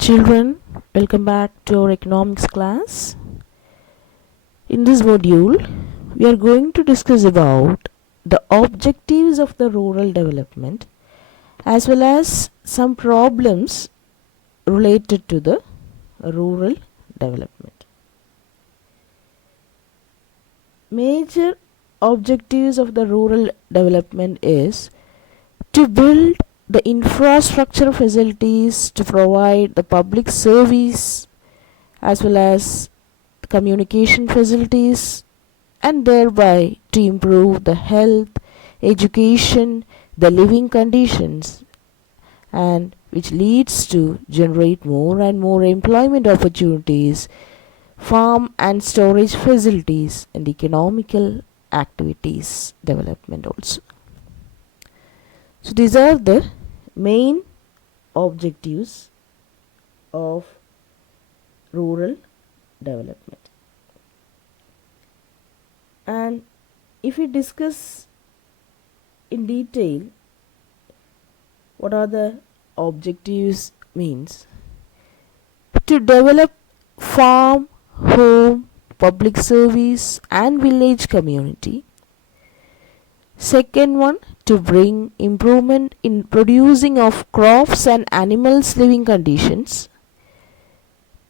Children, welcome back to our economics class. In this module, we are going to discuss about the objectives of the rural development as well as some problems related to the rural development. Major objectives of the rural development is to build the infrastructure facilities to provide the public service as well as communication facilities, and thereby to improve the health, education, the living conditions, and which leads to generate more and more employment opportunities, farm and storage facilities, and economical activities development also. So these are the main objectives of rural development. And if we discuss in detail what are the objectives means, to develop farm, home, public service and village community. Second one, to bring improvement in producing of crops and animals living conditions,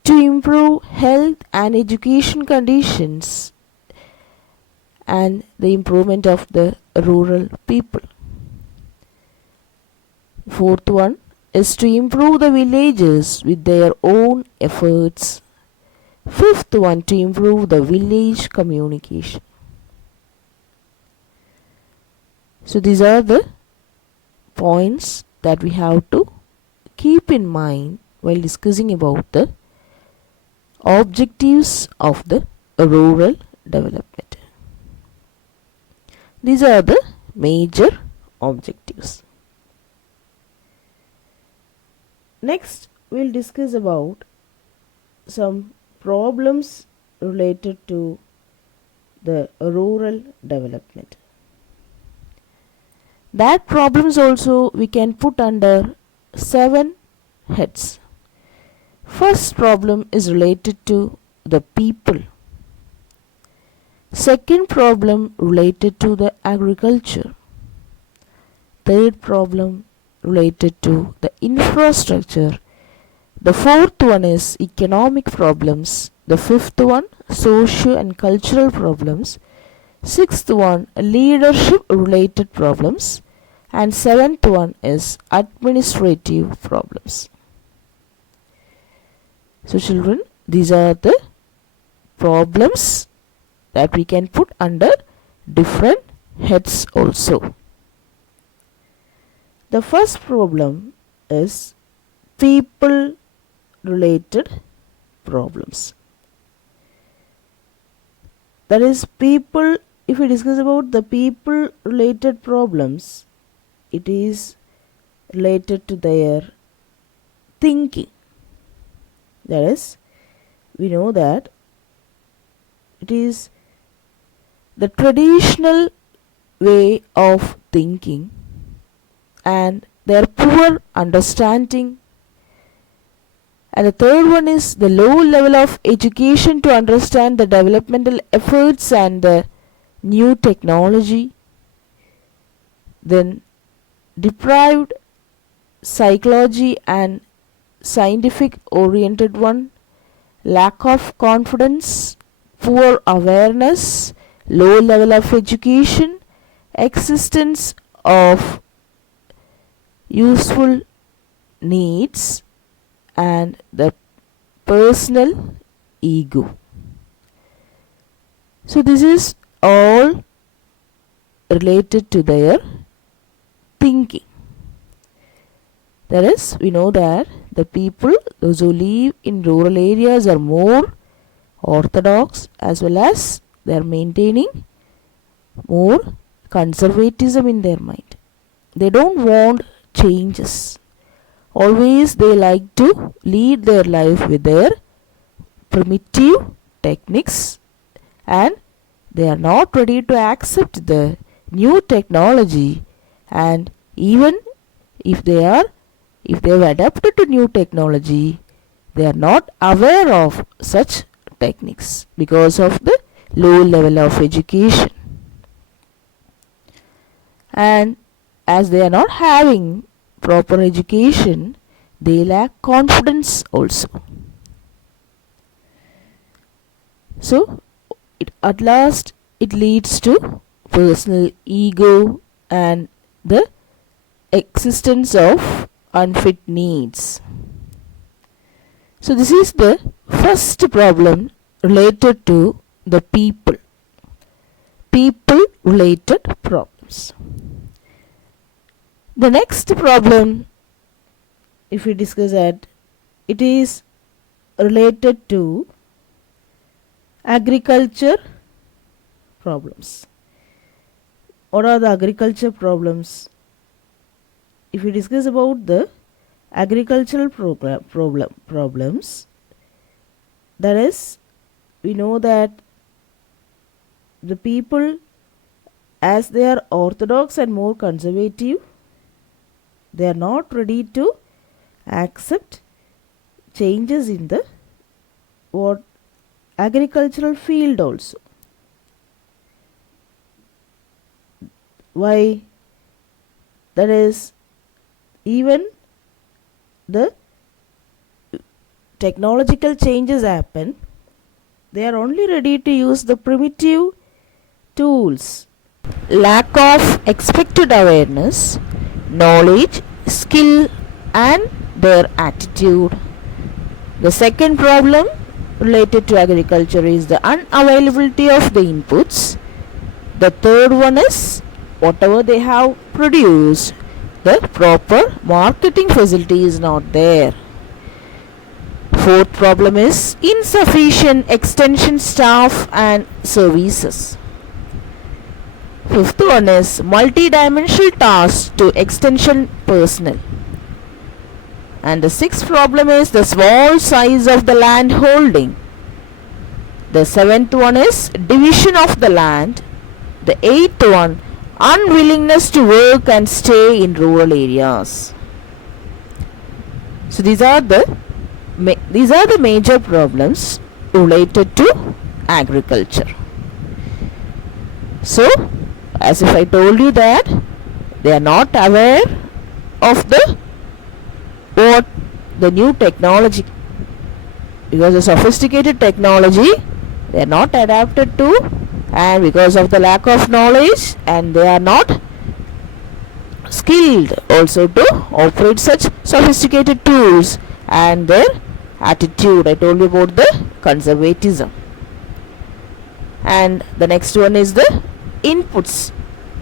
to improve health and education conditions and the improvement of the rural people. Fourth one is to improve the villages with their own efforts. Fifth one, to improve the village communication. So these are the points that we have to keep in mind while discussing about the objectives of the rural development. These are the major objectives. Next, we will discuss about some problems related to the rural development. That problems also we can put under 7 heads. First problem is related to the people. Second problem related to the agriculture. Third problem related to the infrastructure. The fourth one is economic problems. The fifth one, socio and cultural problems. Sixth one, leadership related problems, and seventh one is administrative problems. So children, these are the problems that we can put under different heads also. The first problem is people related problems. That is, people, if we discuss about the people related problems, it is related to their thinking. That is, we know that it is the traditional way of thinking and their poor understanding. And the third one is the low level of education to understand the developmental efforts and the new technology. Then deprived psychology and scientific oriented one, lack of confidence, poor awareness, low level of education, existence of useful needs, and the personal ego. So this is all related to their thinking. That is, we know that the people, those who live in rural areas, are more orthodox as well as they are maintaining more conservatism in their mind. They don't want changes. Always they like to lead their life with their primitive techniques, and they are not ready to accept the new technology. And even if they have adapted to new technology, they are not aware of such techniques because of the low level of education. And as they are not having proper education, they lack confidence also. So at last it leads to personal ego and the existence of unfit needs. So this is the first problem related to the people related problems. The next problem, if we discuss that, it is related to agriculture problems. What are the agriculture problems? If we discuss about the agricultural problems, that is, we know that the people, as they are orthodox and more conservative, they are not ready to accept changes in the agricultural field also. Why? That is, even the technological changes happen, they are only ready to use the primitive tools. Lack of expected awareness, knowledge, skill and their attitude. The second problem related to agriculture is the unavailability of the inputs. The third one is whatever they have produced, the proper marketing facility is not there. Fourth problem is insufficient extension staff and services. Fifth one is multi-dimensional tasks to extension personnel. And the sixth problem is the small size of the land holding. The seventh one is division of the land. The eighth one, unwillingness to work and stay in rural areas. So these are the major problems related to agriculture. So, as if I told you that they are not aware of the new technology, because the sophisticated technology they are not adapted to, and because of the lack of knowledge, and they are not skilled also to operate such sophisticated tools, and their attitude, I told you about the conservatism. And the next one is the inputs.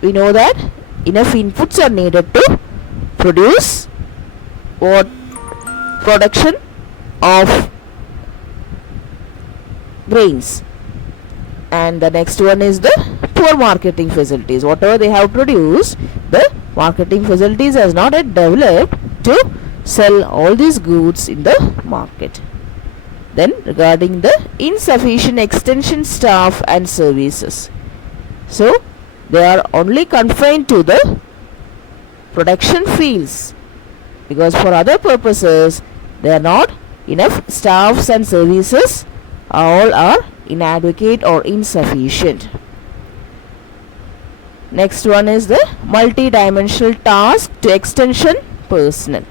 We know that enough inputs are needed to produce production of grains. And the next one is the poor marketing facilities. Whatever they have produced, the marketing facilities has not yet developed to sell all these goods in the market. Then regarding the insufficient extension staff and services, so they are only confined to the production fields, because for other purposes there are not enough staffs and services, all are inadequate or insufficient. Next one is the multi-dimensional task to extension personnel.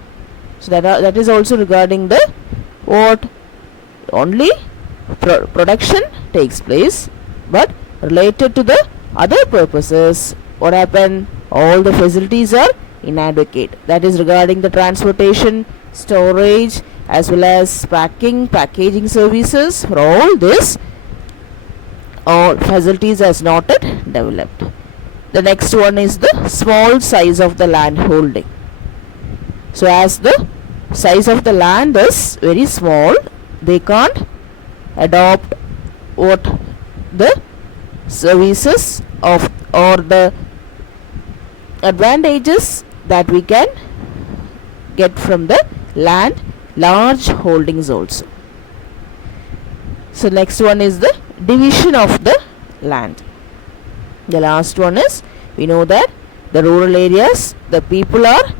So that is also regarding the only production takes place, but related to the other purposes, what happened? All the facilities are inadequate. That is regarding the transportation, storage, as well as packaging services. For all this, all facilities has not yet developed. The next one is the small size of the land holding. So as the size of the land is very small, they can't adopt the services of or the advantages that we can get from the land large holdings also. So next one is the division of the land. The last one is, we know that the rural areas, the people are,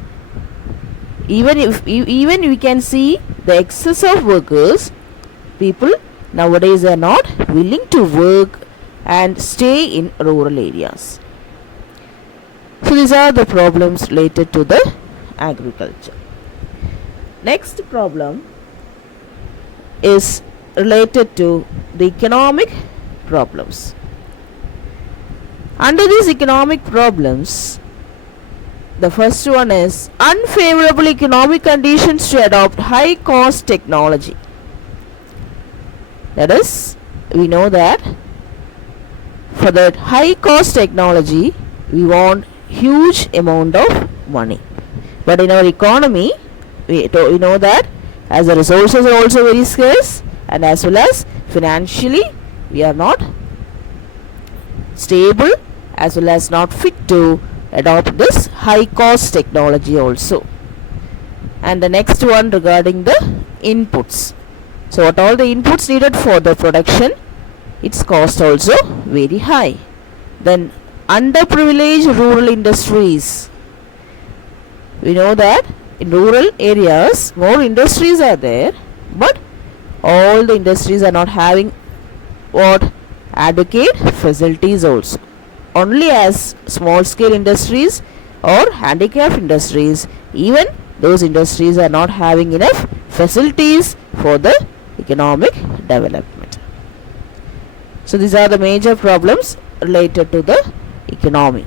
even we can see the excess of workers, people nowadays are not willing to work and stay in rural areas. So these are the problems related to the agriculture. Next problem is related to the economic problems. Under these economic problems, the first one is unfavorable economic conditions to adopt high cost technology. That is, we know that for that high cost technology we want huge amount of money, but in our economy we know that as the resources are also very scarce, and as well as financially we are not stable, as well as not fit to adopt this high cost technology also. And the next one regarding the inputs. So what all the inputs needed for the production, its cost also very high. Then underprivileged rural industries. We know that in rural areas more industries are there, but all the industries are not having what adequate facilities also. Only as small scale industries or handicraft industries, even those industries are not having enough facilities for the economic development. So these are the major problems related to the economy.